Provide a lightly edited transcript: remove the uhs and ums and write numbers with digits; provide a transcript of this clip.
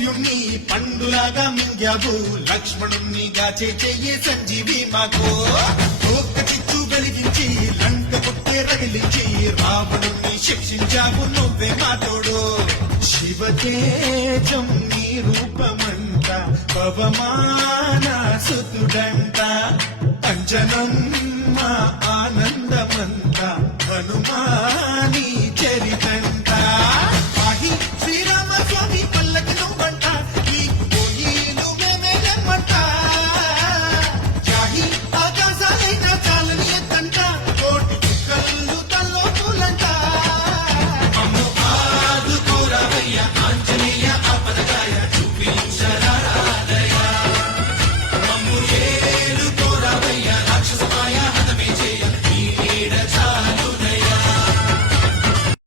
సూర్యుణ్ణి పండులాగా మింగావు, లక్ష్మణుణ్ణి గాచే చెయ్యే సంజీవి మాకు. ఒక్కటిచ్చు వెలిగించి లంక పుట్టే రగిలించి రావణుణ్ణి శిక్షించావు నువ్వే మాతోడు. శివతేజం నీ రూపమంట, పవమాన సుతుడంట, అంజనం మా ఆనందమంత హనుమా